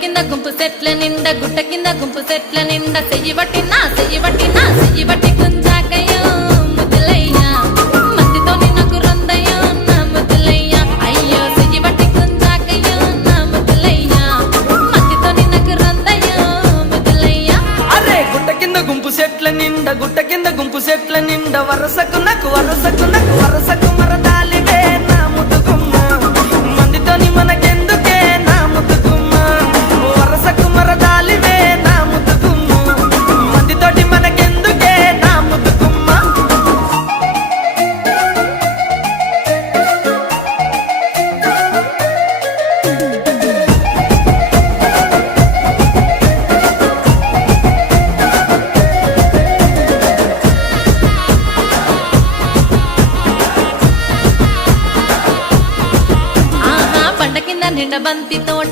కింద గుంపు సెట్ల నిండా గుట్ట కింద గుంపు సెట్ల నిండా చెయ్యి బట్టి గుంజాకయ్యో ముద్దులయ్యా మందితో నాకు రొందయ్యో నా ముద్దులయ్యా అయ్యో చెయ్యి బట్టి గుంజాకయ్యో నా ముద్దులయ్యా మందితో నాకు రొందయ్యో ముద్దులయ్యా అరే గుట్ట కింద గుంపు సెట్ల నిండా వరసకు మరదాలివే నా ముద్దుగుమ్మ మందితోని మనకెందుకే నా ముద్దుగుమ్మ వరసకు మరదాలివే నా ముద్దుగుమ్మ మందితోటి మనకెందుకే నా ముద్దుగుమ్మ ఆహా పంట కింద నిండ బంతి తోట